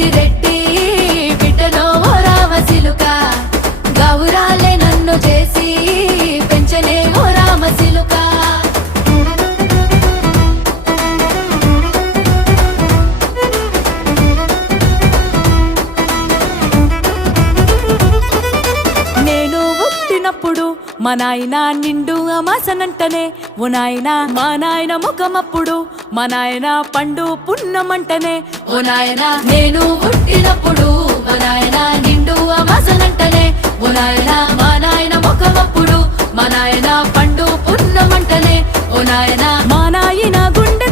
పెద్దిరెడ్డి బిడ్డలో ఓ రామసిలుక గౌరాలే నన్ను చేసి పెంచనే ఓ రామసిలుక నేను పుట్టినప్పుడు మా నాయన నిండు అమాసనంటనే ఓ నాయన మా నాయన ముఖమప్పుడు మా నాయన పండు పున్నమంటనే ఓ నాయన నేను పుట్టినప్పుడు మా నాయన నిండు అమాసనంటనే ఓ నాయన మా నాయన ముఖమప్పుడు మా నాయన పండు పున్నమంటనే ఓ నాయన మా నాయన గుండె